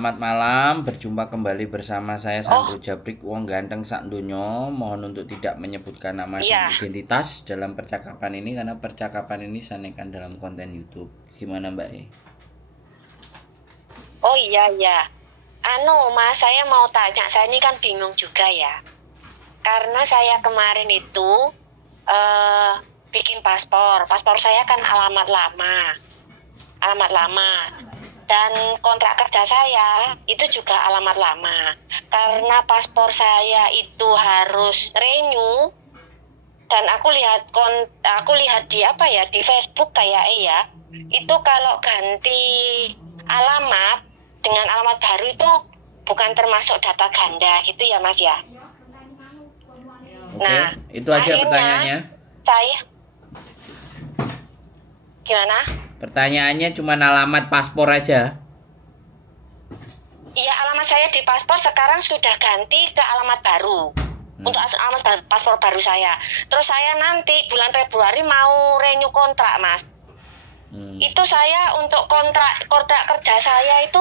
Selamat malam, berjumpa kembali bersama saya Oh, Sandro Jabrik, wong ganteng sak donya. Mohon untuk tidak menyebutkan nama dan iya. identitas dalam percakapan ini karena percakapan ini sanekan dalam konten YouTube. Gimana Mbak E? Oh iya, iya. Mas, saya mau tanya. Saya ini kan bingung juga ya. Karena saya kemarin itu eh bikin paspor. Paspor saya kan alamat lama. Alamat lama. Dan kontrak kerja saya itu juga alamat lama. Karena paspor saya itu harus renew dan aku lihat di apa ya, di Facebook kayak ya. Itu kalau ganti alamat dengan alamat baru itu bukan termasuk data ganda gitu ya Mas ya. Oke, Nah, itu aja akhirnya pertanyaannya. saya gimana? Pertanyaannya cuma alamat paspor aja. Iya, alamat saya di paspor sekarang sudah ganti ke alamat baru. Untuk alamat paspor baru saya. Terus saya nanti bulan Februari mau renew kontrak, Mas. Itu saya untuk kontrak kerja saya itu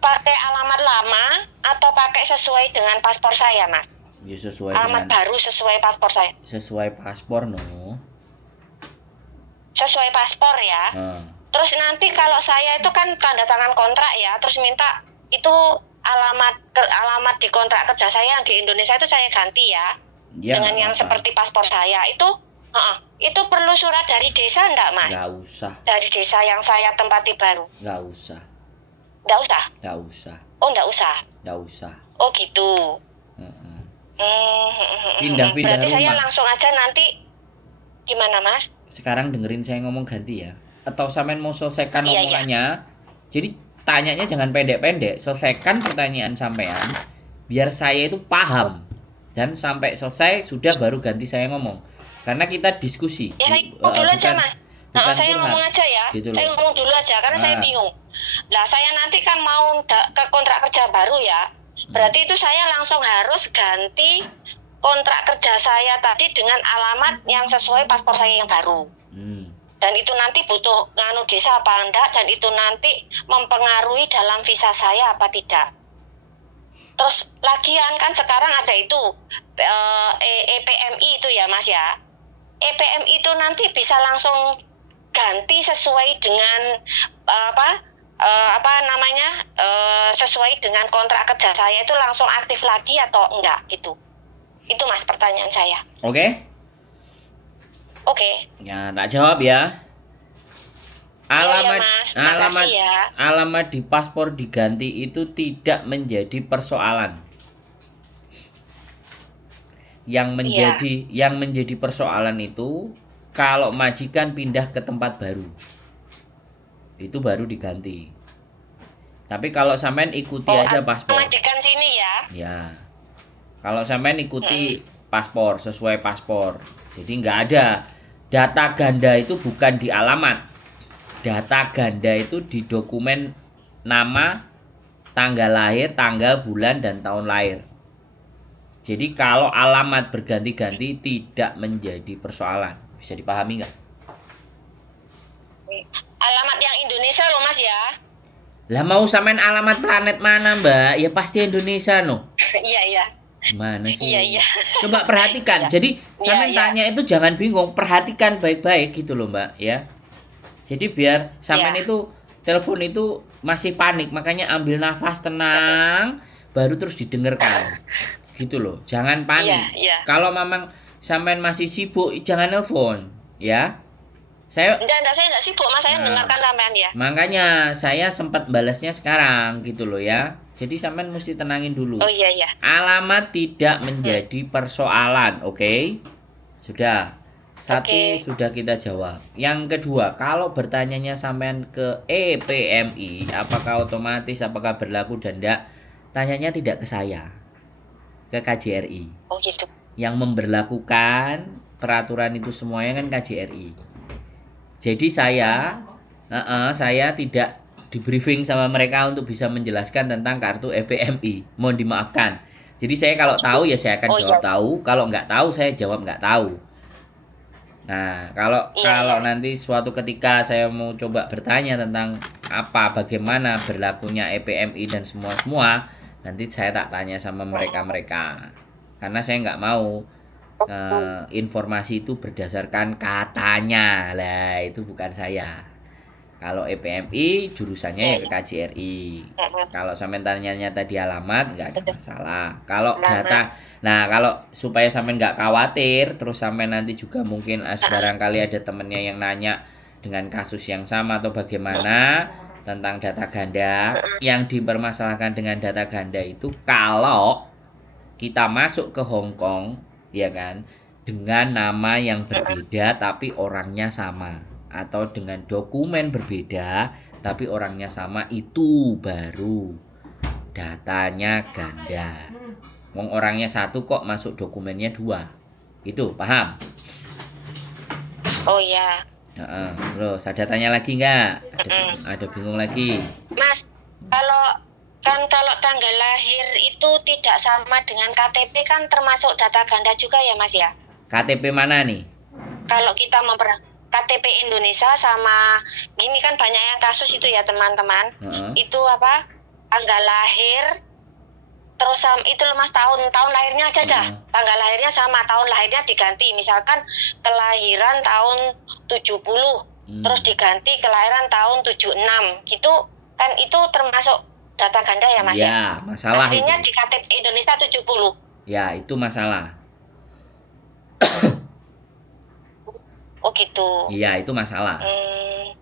pakai alamat lama atau pakai sesuai dengan paspor saya, Mas? Ya sesuai Alamat dengan baru sesuai paspor saya. sesuai paspor no. Sesuai paspor ya. Terus nanti kalau saya itu kan tanda tangan kontrak ya, terus minta itu alamat di kontrak kerja saya yang di Indonesia itu saya ganti ya, Ya, dengan yang seperti paspor saya itu perlu surat dari desa enggak Mas? Nggak usah, Dari desa yang saya tempati baru? nggak usah, Enggak usah? nggak usah, Oh enggak usah? nggak usah. Oh gitu. Heeh. Pindah-pindah Berarti saya rumah. langsung aja nanti gimana Mas? Sekarang dengerin saya ngomong ganti ya. Atau sampean mau selesaikan Iya iya. omongannya. Jadi tanyanya jangan pendek-pendek, selesaikan pertanyaan sampean biar saya itu paham. Dan sampai selesai sudah baru ganti saya ngomong. Karena kita diskusi. Ya saya ngomong dulu aja Bukan Mas. bukan Saya curhat. ngomong aja ya. Gitu Saya loh. ngomong dulu aja karena saya Nah, bingung. Lah saya nanti kan mau ke kontrak kerja baru ya. Berarti itu saya langsung harus ganti kontrak kerja saya tadi dengan alamat yang sesuai paspor saya yang baru. Dan itu nanti butuh nganu desa apa enggak, dan itu nanti mempengaruhi dalam visa saya apa tidak. Terus lagian kan sekarang ada itu EPMI itu ya Mas ya. EPMI itu nanti bisa langsung ganti sesuai dengan apa namanya, sesuai dengan kontrak kerja saya itu langsung aktif lagi atau enggak gitu. Itu Mas pertanyaan saya. oke. Oke. Ya, tak jawab ya. Iya ya Alamat Mas, alamat makasih ya. alamat di paspor diganti itu tidak menjadi persoalan. Yang menjadi persoalan itu kalau majikan pindah ke tempat baru. Itu baru diganti. Tapi kalau sampean ikuti Oh, aja paspor. majikan sini ya. Ya. Kalau sampean ikuti paspor sesuai paspor. Jadi nggak ada data ganda itu bukan di alamat. Data ganda itu di dokumen nama, tanggal lahir, tanggal, bulan, dan tahun lahir. Jadi kalau alamat berganti-ganti tidak menjadi persoalan. Bisa dipahami nggak? Alamat yang Indonesia loh Mas ya. Lah mau samain alamat planet mana Mbak? Ya pasti Indonesia no. Iya iya. Gimana sih? Iya iya. Coba perhatikan. Iya. Jadi Iya sampean iya. tanya itu jangan bingung, perhatikan baik-baik gitu loh Mbak ya. Jadi biar sampean Iya. itu telepon itu masih panik, makanya ambil nafas tenang, baru terus didengarkan. Gitu loh. Jangan Iya panik. iya. Kalau memang sampean masih sibuk, jangan nelpon ya. Saya Enggak, saya enggak sibuk Mas, saya Nah, dengarkan sampean ya. makanya saya sempat balasnya sekarang gitu loh ya. Jadi sampean mesti tenangin dulu. Oh iya iya. Alamat tidak menjadi persoalan, oke? Sudah. Satu Oke. sudah kita jawab. Yang kedua, kalau bertanyanya sampean ke EPMI, apakah otomatis, apakah berlaku dan enggak? Tanyanya tidak ke saya, ke KJRI. Oh gitu. Yang memberlakukan peraturan itu semuanya kan KJRI. Jadi saya tidak di briefing sama mereka untuk bisa menjelaskan tentang kartu EPMI. Mohon dimaafkan. Jadi saya kalau tahu ya saya akan Oh jawab iya. tahu, kalau nggak tahu saya jawab nggak tahu. Nah, kalau Iya, kalau iya. nanti suatu ketika saya mau coba bertanya tentang bagaimana berlakunya EPMI dan semua, nanti saya tak tanya sama Mm-mm. mereka-mereka. Karena saya nggak mau informasi itu berdasarkan katanya. Lah, itu bukan saya. Kalau EPMI jurusannya Iya, ya ke iya. KJRI. Mm-mm. Kalau sampean tanyanya tadi alamat nggak ada masalah. Kalau Lama. data, nah kalau supaya sampean nggak khawatir, terus sampean nanti juga mungkin Heeh. barangkali ada temennya yang nanya dengan kasus yang sama atau bagaimana tentang data ganda. Mm-mm. Yang dipermasalahkan dengan data ganda itu kalau kita masuk ke Hong Kong, ya kan, dengan nama yang Mm-mm. berbeda tapi orangnya sama, atau dengan dokumen berbeda tapi orangnya sama, itu baru datanya ganda. Wong orangnya satu kok masuk dokumennya dua, itu paham? Oh ya. Heeh. Terus ada tanya lagi nggak? Mm-mm. Ada bingung lagi? Mas, kalau kalau tanggal lahir itu tidak sama dengan KTP kan termasuk data ganda juga ya Mas ya? KTP mana nih? Kalau kita KTP Indonesia sama gini kan banyak yang kasus itu ya teman-teman. Heeh. Itu apa? Tanggal lahir terus itu loh Mas tahun lahirnya aja dah. Tanggal lahirnya sama, tahun lahirnya diganti. Misalkan kelahiran tahun 70 terus diganti kelahiran tahun 76. Gitu kan itu termasuk data ganda ya Mas ya? Ya, masalah Aslinya itu. di KTP Indonesia 70. Ya, itu masalah. Oh gitu. Iya, itu masalah. Hmm,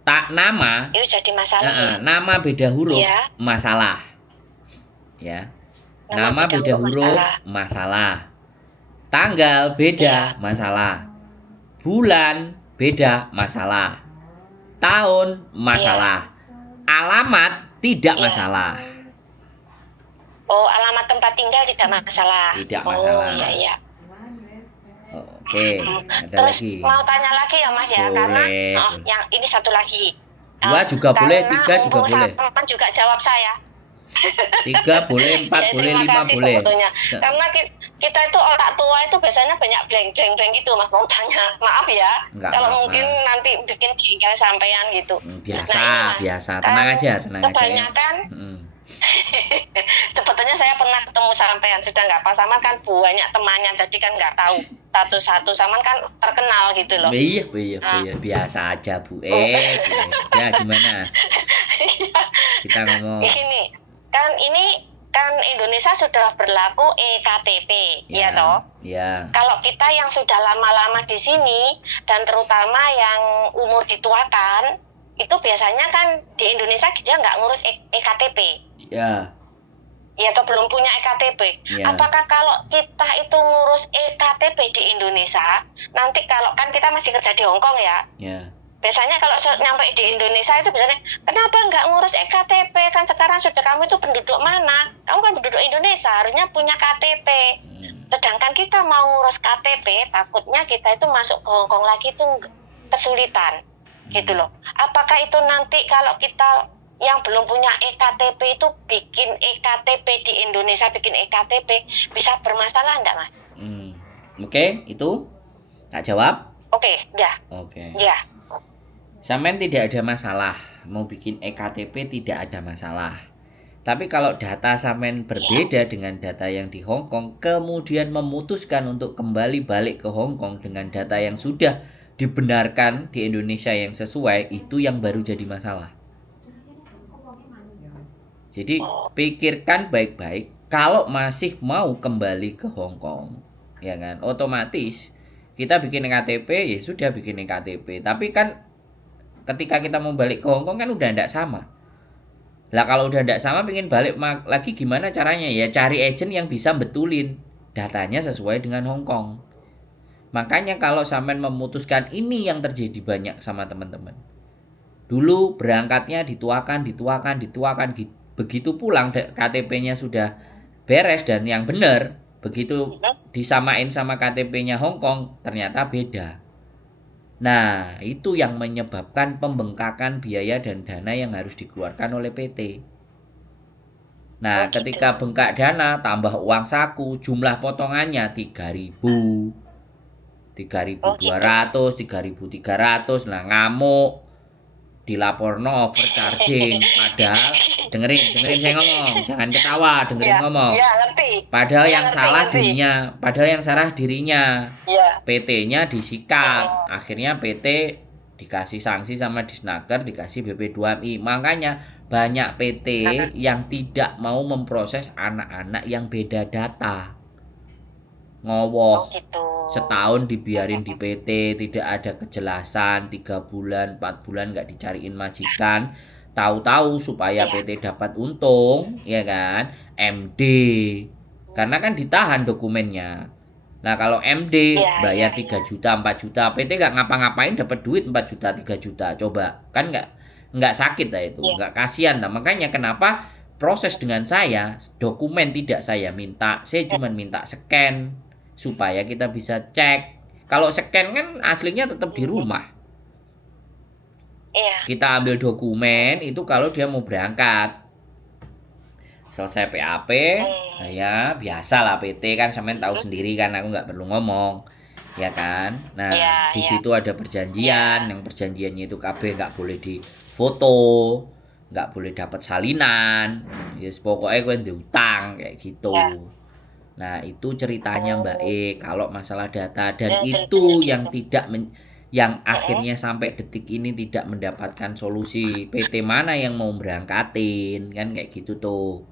Tak nama, itu jadi masalah ya. nama beda huruf Iya, masalah, ya. nama Nama beda beda huruf huruf masalah. masalah. Tanggal beda Iya. masalah. Bulan beda masalah. Tahun Iya, masalah. Alamat tidak iya. masalah. Oh, alamat tempat tinggal tidak masalah. Tidak Oh, masalah. iya, iya. Oke, ada Terus lagi. mau tanya lagi ya Mas ya, karena Boleh. yang ini satu lagi. Dua juga boleh, Karena tiga juga mumpung boleh. sampean juga jawab saya. Tiga boleh, Ya, empat boleh, terima lima kasih boleh. sebetulnya. Karena kita itu orang tua itu biasanya banyak blank gitu Mas, mau tanya. Maaf ya, Enggak kalau apa-apa. mungkin nanti bikin jengkel sampean gitu. Biasa, Nah, ini Mas, biasa. kan Tenang aja ya. kebanyakan Mm. sebetulnya saya pernah ketemu sampean sudah nggak pas Saman kan banyak temannya jadi kan nggak tahu satu-satu Saman kan terkenal gitu loh. Iya, iya, Nah, iya, biasa aja Bu oh, Ya gimana? Kita ngomong. Gini, kan ini kan Indonesia sudah berlaku EKTP, ya toh? Ya. Kalau kita yang sudah lama-lama di sini dan terutama yang umur dituakan, itu biasanya kan di Indonesia dia nggak ngurus EKTP. Ya. Ya atau belum punya EKTP. Ya. Apakah kalau kita itu ngurus EKTP di Indonesia, nanti kalau kan kita masih kerja di Hong Kong ya. Ya. Biasanya kalau nyampe di Indonesia itu biasanya, kenapa nggak ngurus EKTP? Kan sekarang sudah kamu itu penduduk mana? Kamu kan penduduk Indonesia, harusnya punya KTP. Sedangkan kita mau ngurus KTP, takutnya kita itu masuk ke Hong Kong lagi itu kesulitan. Gitu loh. Apakah itu nanti kalau kita yang belum punya EKTP itu bikin EKTP di Indonesia, bikin EKTP, bisa bermasalah enggak, Mas? Oke, itu tak jawab? Oke, ya. Oke. Ya. Sampean tidak ada masalah. Mau bikin EKTP tidak ada masalah. Tapi kalau data sampean berbeda dengan data yang di Hong Kong, kemudian memutuskan untuk kembali balik ke Hong Kong dengan data yang sudah dibenarkan di Indonesia yang sesuai, itu yang baru jadi masalah. Jadi pikirkan baik-baik, kalau masih mau kembali ke Hong Kong, ya kan, otomatis kita bikin EKTP, ya sudah bikin EKTP. Tapi kan ketika kita mau balik ke Hong Kong kan udah tidak sama. Lah kalau udah tidak sama, pengen balik lagi gimana caranya? Ya cari agent yang bisa betulin datanya sesuai dengan Hong Kong. Makanya kalau sampean memutuskan, ini yang terjadi banyak sama teman-teman. Dulu berangkatnya dituakan, begitu pulang KTP-nya sudah beres dan yang benar, begitu disamain sama KTP-nya Hong Kong, ternyata beda. Nah, itu yang menyebabkan pembengkakan biaya dan dana yang harus dikeluarkan oleh PT. Nah, ketika bengkak dana, tambah uang saku, jumlah potongannya 3.000, 3.200, 3.300. Nah, ngamuk dilaporno overcharging. Padahal dengerin saya ngomong, jangan ketawa, dengerin ngomong. Ya, ngerti. Padahal Ya, yang ngerti, salah ngerti. dirinya, Ya. PT-nya disikat. Akhirnya PT dikasih sanksi sama Disnaker, dikasih BP2MI. Makanya banyak PT yang tidak mau memproses anak-anak yang beda data. Ngowoh. Gitu. Setahun dibiarin di PT, tidak ada kejelasan, 3 bulan, 4 bulan nggak dicariin majikan. Tahu-tahu supaya PT dapat untung, ya kan? MD. Karena kan ditahan dokumennya. Nah, kalau MD bayar 3 juta, 4 juta, PT nggak ngapa-ngapain dapat duit 4 juta, 3 juta. Coba, kan nggak sakit lah itu, nggak kasihan lah. Makanya kenapa proses dengan saya, dokumen tidak saya minta, saya cuma minta scan supaya kita bisa cek. Kalau scan kan aslinya tetap di rumah. Kita ambil dokumen itu kalau dia mau berangkat. Selesai PAP, nah ya biasa lah PT kan, sampean tahu sendiri kan, aku nggak perlu ngomong, ya kan. Nah, di situ ada perjanjian, yang perjanjiannya itu KB nggak boleh difoto, nggak boleh dapat salinan, yes, pokoknya gue diutang kayak gitu. Nah, itu ceritanya Mbak E kalau masalah data, dan itu yang yang akhirnya sampai detik ini tidak mendapatkan solusi. PT mana yang mau berangkatin, kan kayak gitu tuh.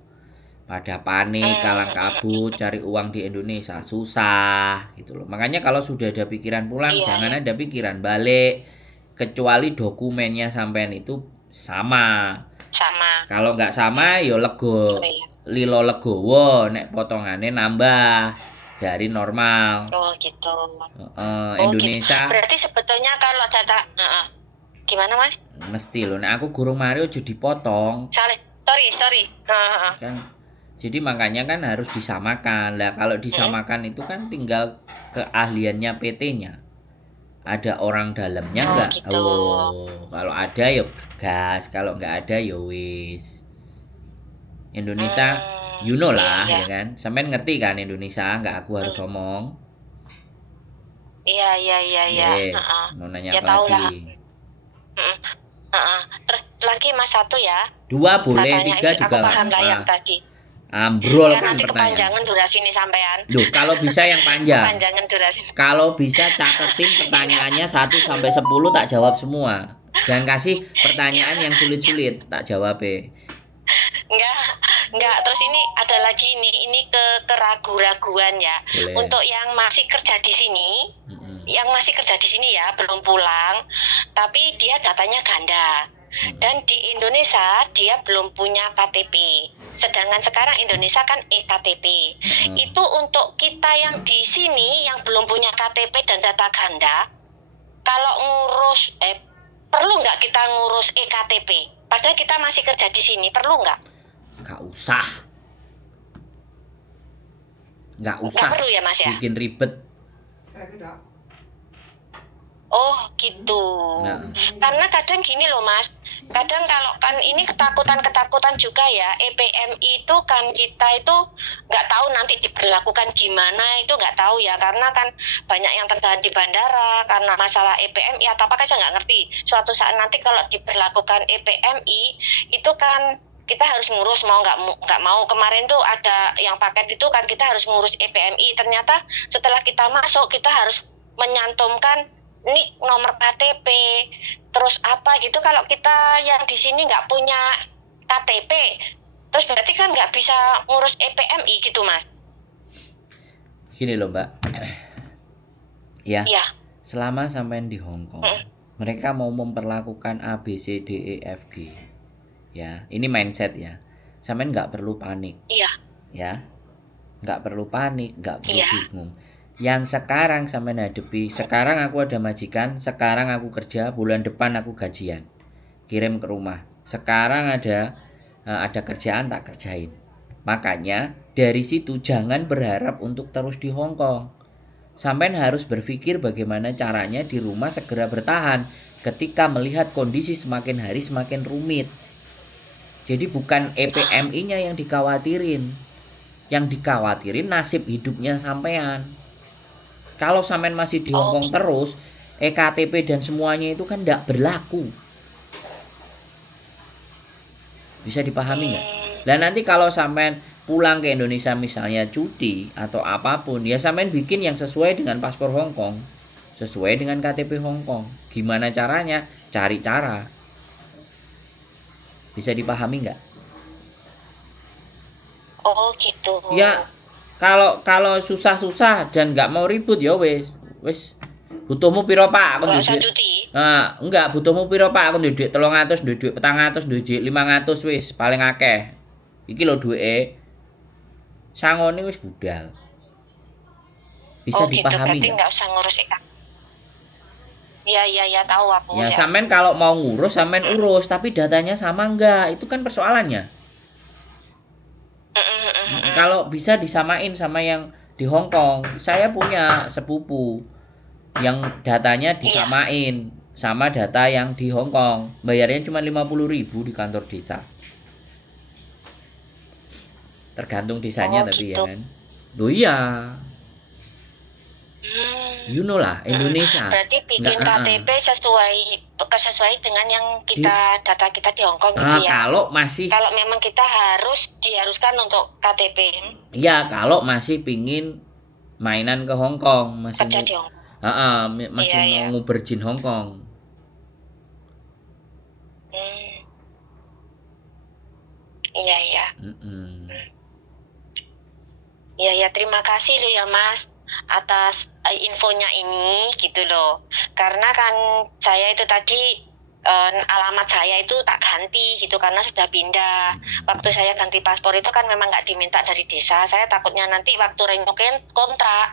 Pada panik, kalang kabut, cari uang di Indonesia susah gitu loh. Makanya kalau sudah ada pikiran pulang, jangan ada pikiran balik, kecuali dokumennya sampean itu sama. Kalau nggak sama, yo lego, lilo legowo, nek potongannya nambah dari normal. Gitu. Indonesia. Berarti sebetulnya kalau data, gimana Mas? Mesti loh, nek aku gurung Mario jadi dipotong. Sorry. Kan. Jadi makanya kan harus disamakan. Lah kalau disamakan itu kan tinggal keahliannya PT-nya. Ada orang dalamnya enggak? Gitu. Kalau ada ya gas, kalau enggak ada ya wis. Indonesia you know lah, ya kan? Sampean ngerti kan Indonesia, enggak aku harus ngomong. Iya. Yes. Mau nanya ya, apa lagi? Terus lagi Mas satu ya. 2 boleh, 3 juga enggak apa-apa. Yang tadi. Ambrol kan nanti pertanyaan. Kepanjangan durasi ini sampean. Loh, kalau bisa yang panjang. Kepanjangan durasi. Kalau bisa catetin pertanyaannya 1 sampai 10 tak jawab semua. Dan kasih pertanyaan yang sulit-sulit tak jawab. Enggak. Terus ini ada lagi nih, ini keraguan-raguan ya. Boleh. Untuk yang masih kerja di sini, ya, belum pulang, tapi dia datanya ganda. Dan di Indonesia dia belum punya KTP. Sedangkan sekarang Indonesia kan eKTP. Itu untuk kita yang di sini yang belum punya KTP dan data ganda, kalau ngurus perlu nggak kita ngurus eKTP? Padahal kita masih kerja di sini, perlu nggak? Nggak usah. Nggak perlu ya Mas ya? Bikin ribet. Oh gitu. Karena kadang gini loh Mas, kadang kalau kan ini ketakutan juga ya, EPMI itu kan kita itu nggak tahu nanti diberlakukan gimana, itu nggak tahu ya, karena kan banyak yang tertahan di bandara karena masalah EPMI atau apa kan saya nggak ngerti. Suatu saat nanti kalau diberlakukan EPMI itu kan kita harus ngurus mau nggak mau. Kemarin tuh ada yang paket itu kan kita harus ngurus EPMI, ternyata setelah kita masuk kita harus menyantumkan ini nomor KTP, terus apa gitu. Kalau kita yang di sini nggak punya KTP, terus berarti kan nggak bisa ngurus EPMI gitu Mas. Gini loh Mbak, ya. Selama sampai di Hong Kong, mereka mau memperlakukan A, B, C, D, E, F, G. Ya, ini mindset ya. Sampean nggak perlu panik. Ya, nggak perlu panik, nggak perlu bingung. Yang sekarang sampean hadapi, sekarang aku ada majikan, sekarang aku kerja, bulan depan aku gajian, kirim ke rumah. Sekarang ada kerjaan tak kerjain. Makanya dari situ jangan berharap untuk terus di Hong Kong. Sampean harus berpikir bagaimana caranya di rumah segera bertahan ketika melihat kondisi semakin hari semakin rumit. Jadi bukan EPMI-nya yang dikhawatirin. Yang dikhawatirin nasib hidupnya sampean. Kalau sampean masih di Hong Oh, Kong terus, EKTP dan semuanya itu kan tidak berlaku. Bisa dipahami nggak? hmm, Dan nanti kalau sampean pulang ke Indonesia misalnya cuti atau apapun, ya sampean bikin yang sesuai dengan paspor Hong Kong, sesuai dengan KTP Hong Kong. Gimana caranya? Cari cara. Bisa dipahami nggak? oh gitu. Ya kalau kalau susah-susah dan nggak mau ribut ya wes butuhmu piro pak aku Nggak duwe usah duit. cuti. Enggak butuhmu piro pak aku duwe duit 300 duwe duit 400 duwe duit 500 wis paling akeh iki lho duweke sangone wis budal. Bisa Oh gitu, dipahami berarti nggak? nggak usah ngurus ikan. Iya, iya, ya tahu aku Ya ya. sampean kalau mau ngurus sampean Mm, urus tapi datanya sama enggak itu kan persoalannya. mm, mm, mm, mm, mm. Kalau bisa disamain sama yang di Hong Kong saya punya sepupu yang datanya Iya. disamain sama data yang di Hong Kong bayarnya cuma 50.000 di kantor desa tergantung desanya Oh tapi ya gitu. kan loh iya Hmm. you know lah Mm, mm. Indonesia Berarti nggak bikin KTP sesuai dengan yang Di- kita data kita di Hong Kong gitu ya. kalau masih Kalau memang kita diharuskan untuk KTP ya kalau masih pingin mainan ke Hong Kong masih kerja mau di Hong Kong. masih Iya, mau iya. nguberjin Hong Kong Hmm. Iya, iya. Mm-mm. Iya, ya, terima kasih loh ya Mas atas infonya ini gitu loh. Karena kan saya itu tadi alamat saya itu tak ganti gitu karena sudah pindah. Waktu saya ganti paspor itu kan memang nggak diminta dari desa. Saya takutnya nanti waktu renyokin kontrak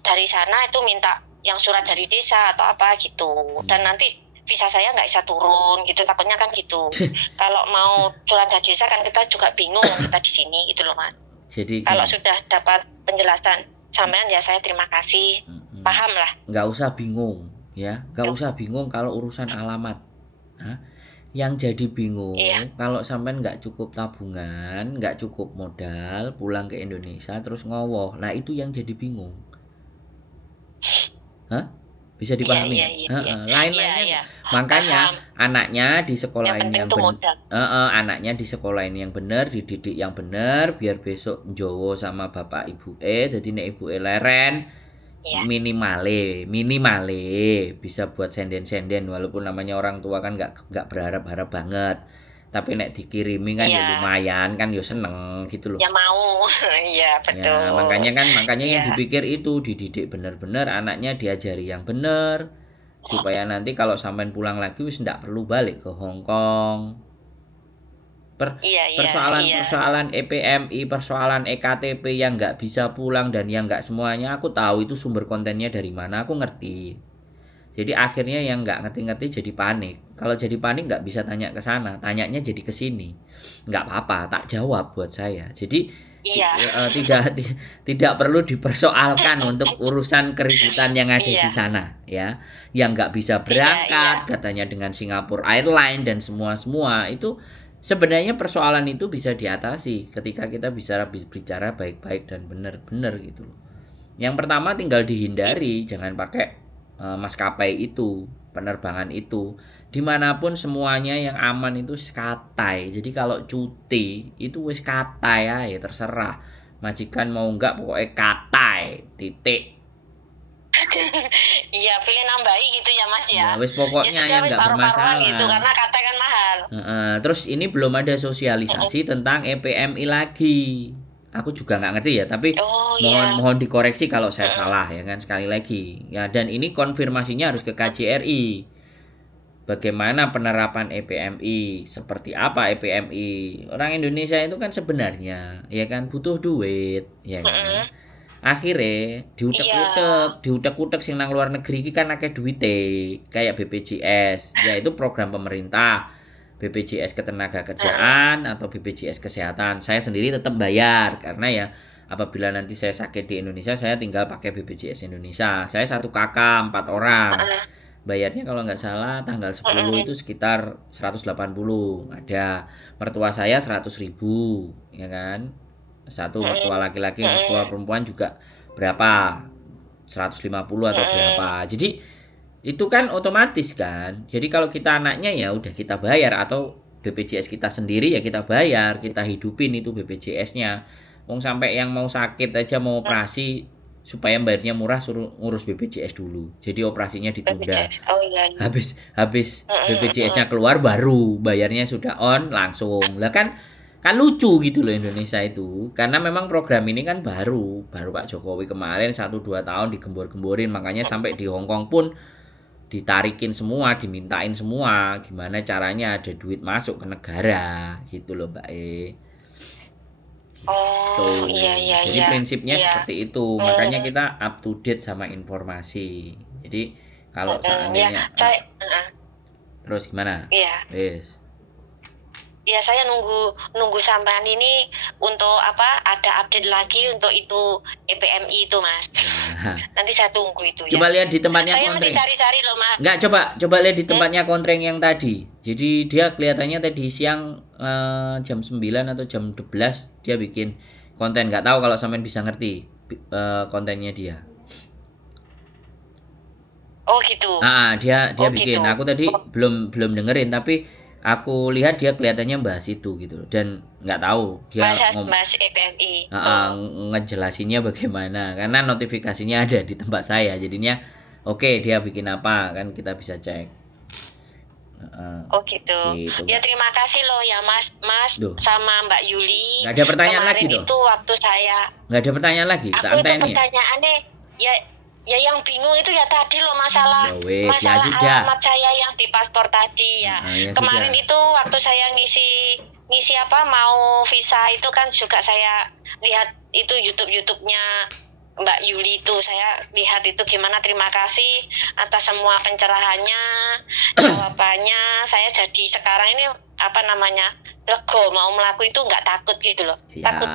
dari sana itu minta yang surat dari desa atau apa gitu. Dan nanti visa saya nggak bisa turun gitu. Takutnya kan gitu. Kalau mau surat dari desa kan kita juga bingung kita di sini gitu loh Mas. jadi Kalau gini, sudah dapat penjelasan sampean ya saya terima kasih. Paham lah. nggak usah bingung ya nggak usah bingung kalau urusan alamat. Hah? Yang jadi bingung Iya. kalau sampean nggak cukup tabungan nggak cukup modal pulang ke Indonesia terus ngowoh nah itu yang jadi bingung. Hah? Bisa Iya, dipahami iya, nggak? iya, iya. Heeh, Iya, lain-lainnya iya. makanya Paham. anaknya di Yang sekolahin penting yang tuh modal. anaknya di sekolahin yang bener dididik yang bener biar besok njowo sama bapak ibu jadi nek ibu leren Iya. minimale bisa buat senden-senden walaupun namanya orang tua kan nggak berharap-harap banget tapi nek dikirimi kan ya Iya. lumayan kan ya seneng gitu loh. Ya mau. Iya, Ya, betul. makanya yang Iya. dipikir itu dididik bener-bener anaknya diajari yang bener supaya nanti kalau sampean pulang lagi wis ndak perlu balik ke Hong Kong. Iya, iya, iya. Persoalan EPMI, persoalan EKTP yang nggak bisa pulang dan yang nggak semuanya aku tahu itu sumber kontennya dari mana aku ngerti. Jadi akhirnya yang nggak ngerti-ngerti jadi panik. Kalau jadi panik nggak bisa tanya ke sana, tanyanya jadi ke sini. Nggak apa-apa, tak jawab buat saya. Jadi Iya. tidak perlu dipersoalkan untuk urusan keributan yang ada di Iya. sana, ya. Yang nggak bisa Iya, berangkat, iya. katanya dengan Singapore Airlines dan semua itu sebenarnya persoalan itu bisa diatasi ketika kita bisa bicara baik-baik dan benar-benar gitu loh. Yang pertama tinggal dihindari, jangan pakai maskapai itu, penerbangan itu. Dimanapun semuanya yang aman itu katai. Jadi kalau cuti itu wis katai ya terserah. Majikan mau enggak pokoknya katai titik. Iya, pilih nambahi gitu ya Mas ya. Ya wis Ya pokoknya sudah yang wis enggak paruh-paruhan gitu bermasalah. karena kata kan mahal. Terus ini belum ada sosialisasi tentang EPMI lagi. Aku juga nggak ngerti ya, tapi Oh iya. mohon dikoreksi kalau saya salah ya kan sekali lagi. Ya dan ini konfirmasinya harus ke KJRI. Bagaimana penerapan EPMI? Seperti apa EPMI? Orang Indonesia itu kan sebenarnya ya kan butuh duit, ya kan. Akhirnya Iya. diutek-utek sing nang luar negeri iki kan akeh duite, kayak BPJS, yaitu program pemerintah. BPJS Ketenagakerjaan atau BPJS Kesehatan. Saya sendiri tetap bayar karena ya apabila nanti saya sakit di Indonesia saya tinggal pakai BPJS Indonesia. Saya satu kakak 4 orang. Bayarnya kalau nggak salah tanggal 10 itu sekitar 180 ada. Mertua saya 100.000 ya kan. Satu mertua laki-laki, mertua perempuan juga berapa? 150 atau berapa. Jadi itu kan otomatis kan. Jadi kalau kita anaknya ya udah kita bayar, atau BPJS kita sendiri ya kita bayar, kita hidupin itu BPJS-nya. Wong sampai yang mau sakit aja, mau operasi, supaya bayarnya murah suruh ngurus BPJS dulu. Jadi operasinya ditunda. BPJS. Oh iya. Habis BPJS-nya keluar baru bayarnya sudah on langsung. Lah kan lucu gitu loh Indonesia itu, karena memang program ini kan baru Pak Jokowi kemarin 1-2 tahun digembor-gemborin, makanya sampai di Hong Kong pun ditarikin semua, dimintain semua gimana caranya ada duit masuk ke negara gitu loh Mbak E. Oh Tuh. iya. Jadi prinsipnya Iya. seperti itu, makanya kita up to date sama informasi. Jadi kalau Ya, seandainya saya, terus gimana? iya. Wes. Ya saya nunggu sampean ini untuk apa? Ada update lagi untuk itu EPMI itu Mas. Nah, Nanti saya tunggu itu ya. coba lihat di tempatnya Saya masih kontreng. cari-cari loh Mas. Enggak, coba lihat di tempatnya kontreng yang tadi. Jadi dia kelihatannya tadi siang jam 9 atau jam 12 dia bikin konten. Enggak tahu kalau sampean bisa ngerti kontennya dia. Oh gitu. Dia Oh, bikin. gitu. Aku tadi belum dengerin, tapi aku lihat dia kelihatannya bahas itu gitu. Dan nggak tahu dia Mas EPMI. ngejelasinnya bagaimana, karena notifikasinya ada di tempat saya. Jadinya oke, dia bikin apa kan kita bisa cek. Oh gitu. Gitu, Ya Mbak. terima kasih loh ya Mas Duh. sama Mbak Yuli. Nggak ada pertanyaan Kemarin lagi toh? itu waktu saya, Nggak ada pertanyaan lagi, tak aku itu anteni ya. pertanyaannya ya yang bingung itu ya tadi loh masalah Ya wes, ya masalah sudah. alamat saya yang di paspor tadi ya. Ya Kemarin sudah. itu waktu saya ngisi apa mau visa itu kan juga saya lihat itu YouTube-nya Mbak Yuli itu, saya lihat itu gimana. Terima kasih atas semua pencerahannya, jawabannya. Saya jadi sekarang ini apa namanya lego mau melaku itu nggak takut gitu loh. Siap. Takut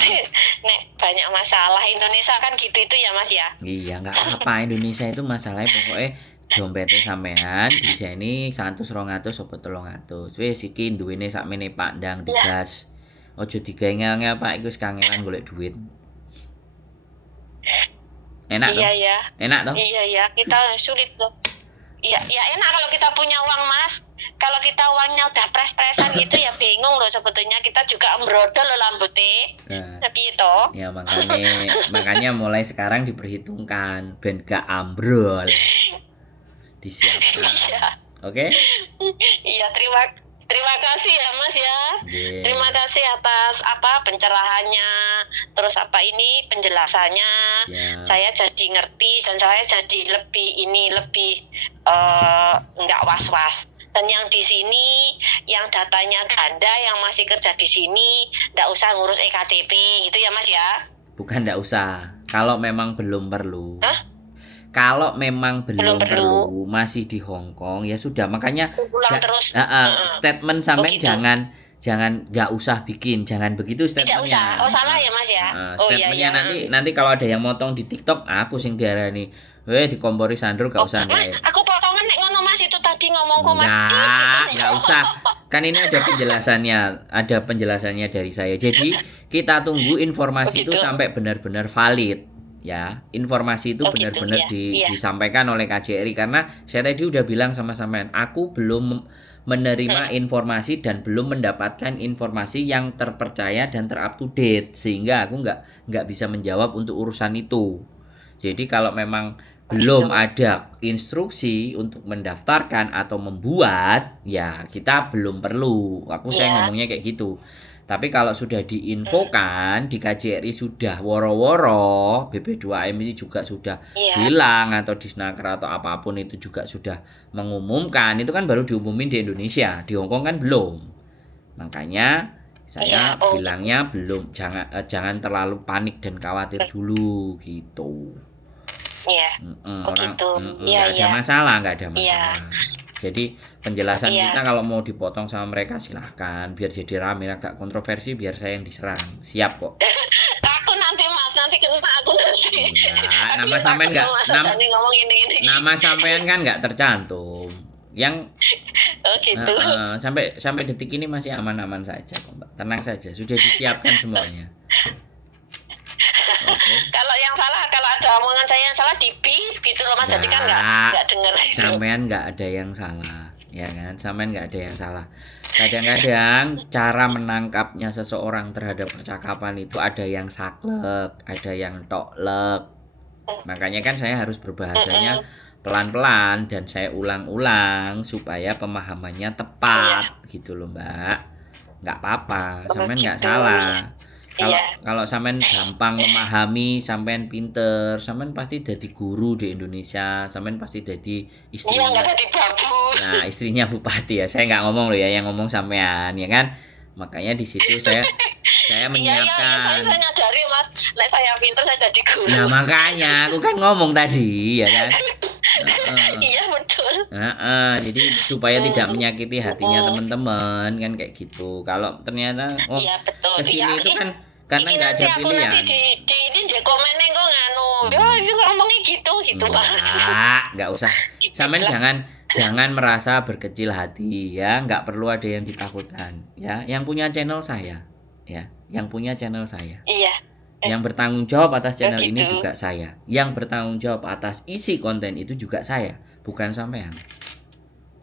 nek banyak masalah Indonesia kan gitu itu ya Mas ya. Iya, nggak apa-apa. Indonesia itu masalahnya pokoknya dompetnya sampean di sini 100 200 apa 300. Wis iki duwene sakmene pandang digas. Ojo digengel-ngel Pak, iku wis kangelan golek duit. Enak toh? Iya. Enak toh? Iya, kita sulit tuh. Ya enak kalau kita punya uang Mas. Kalau kita uangnya udah pres-presan gitu ya bingung loh sebetulnya. Kita juga embrodol loh lambute. Nah, Tapi itu. ya makanya mulai sekarang diperhitungkan ben gak ambrol. Disiapkan. Iya. Oke? Iya, terima kasih ya Mas ya. Nggih. Terima kasih atas apa pencerahannya, terus apa ini penjelasannya. Ya. Saya jadi ngerti dan saya jadi lebih nggak was-was. Dan yang di sini, yang datanya ganda, yang masih kerja di sini, nggak usah ngurus EKTP, gitu ya Mas ya? Bukan ndak usah. Kalau memang belum perlu. Hah? Kalau memang belum Belum perlu. perlu, masih di Hong Kong ya sudah. Makanya Pulang terus. statement sampean gitu. jangan nggak usah bikin, jangan begitu Tidak statementnya. usah. Oh salah ya Mas ya? Oh iya. Statementnya nanti kalau ada yang motong di TikTok, aku sing diarani, dikompori Sandro gak usah Mas, nggak. aku potongan nek ngono Mas itu tadi ngomongku Mas. Nggak usah. Kan ini ada penjelasannya dari saya. Jadi kita tunggu informasi itu gitu. sampai benar-benar valid. Ya, informasi itu benar-benar iya. disampaikan oleh KJRI, karena saya tadi udah bilang sama sampean, aku belum menerima informasi dan belum mendapatkan informasi yang terpercaya dan terup to date, sehingga aku nggak bisa menjawab untuk urusan itu. Jadi kalau memang belum ada instruksi untuk mendaftarkan atau membuat, ya kita belum perlu. Saya ngomongnya kayak gitu. Tapi kalau sudah diinfokan di KJRI sudah woro-woro, BP2M ini juga sudah bilang, atau Disnaker atau apapun itu juga sudah mengumumkan, itu kan baru diumumin di Indonesia, di Hong Kong kan belum. Makanya saya bilangnya belum, jangan terlalu panik dan khawatir dulu gitu. Iya. Nggak ada masalah. Jadi penjelasan kita kalau mau dipotong sama mereka silahkan, biar jadi rame, agak kontroversi, biar saya yang diserang. Siap kok. Aku nanti Mas, nanti kena aku nanti. Enggak, nama sampean enggak, nama sampean kan enggak tercantum. Yang gitu. Sampai detik ini masih aman-aman saja kok, Mbak. Tenang saja, sudah disiapkan semuanya. Oke. Kalau yang salah, kalau ada omongan saya yang salah di beep gitu loh Mas. Jadi kan nggak denger itu. Sampean nggak ada yang salah, ya kan? Sampean nggak ada yang salah. Kadang-kadang cara menangkapnya seseorang terhadap percakapan itu ada yang saklek, ada yang toklek. Makanya kan saya harus berbahasanya pelan-pelan dan saya ulang-ulang supaya pemahamannya tepat gitu loh Mbak. Nggak apa-apa, sampean nggak gitu. salah. Kalau Iya. kalau sampean gampang memahami, sampean pinter, sampean pasti jadi guru di Indonesia, sampean pasti jadi Iya, istrinya. nggak jadi babu. Nah, istrinya bupati ya. Saya nggak ngomong loh ya, yang ngomong sampean ya kan. Makanya di situ saya Iya, menyiapkan. saya nyadari Mas. Lek saya pinter saya jadi guru. Nah, makanya aku kan ngomong tadi ya kan. Iya betul. Jadi supaya tidak menyakiti hatinya teman-teman kan kayak gitu. Kalau ternyata Iya betul. kesini Iya, itu kan karena ini nggak nanti ada aku pilihan. nanti di komennya kok nganu. Ya, ini ngomongnya gitu Mas. Nggak usah. Gitu Sampean lah. jangan merasa berkecil hati ya, nggak perlu ada yang ditakutkan ya. Yang punya channel saya ya, yang punya channel saya. Iya. Yang bertanggung jawab atas channel ini Gitu. juga saya. Yang bertanggung jawab atas isi konten itu juga saya, bukan sampean.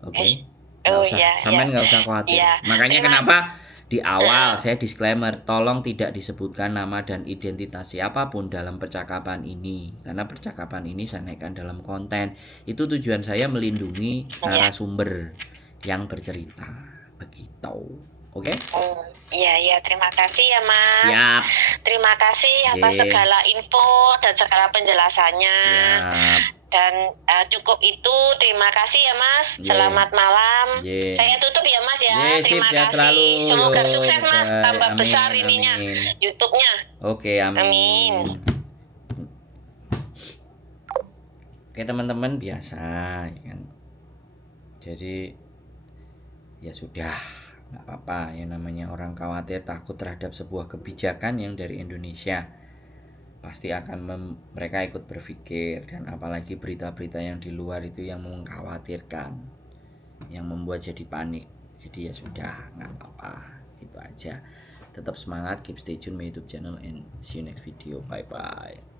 Oke? Nggak Oh usah, iya. sampean nggak usah khawatir. Iya. Makanya Terima- kenapa di awal saya disclaimer, tolong tidak disebutkan nama dan identitas siapapun dalam percakapan ini. Karena percakapan ini saya naikkan dalam konten. Itu tujuan saya melindungi narasumber yang bercerita. Begitu. Oke? Iya, terima kasih ya Mas. Siap. Terima kasih atas Ye. segala info dan segala penjelasannya. Siap. Dan cukup itu, terima kasih ya Mas. Ye. Selamat malam. Ye. Saya tutup ya Mas ya. Ye, sip, Terima sehat kasih. selalu. Semoga Yo, sukses Mas, bye. tambah Amin, besar ininya amin. YouTube-nya. Oke, amin. Amin. Oke teman-teman, biasa ya kan. Jadi ya sudah, nggak apa-apa. Yang namanya orang khawatir takut terhadap sebuah kebijakan yang dari Indonesia, pasti akan mereka ikut berpikir. Dan apalagi berita-berita yang di luar itu yang mengkhawatirkan, yang membuat jadi panik. Jadi ya sudah, nggak apa-apa, gitu aja. Tetap semangat, keep stay tune my YouTube channel, and see you next video. Bye bye.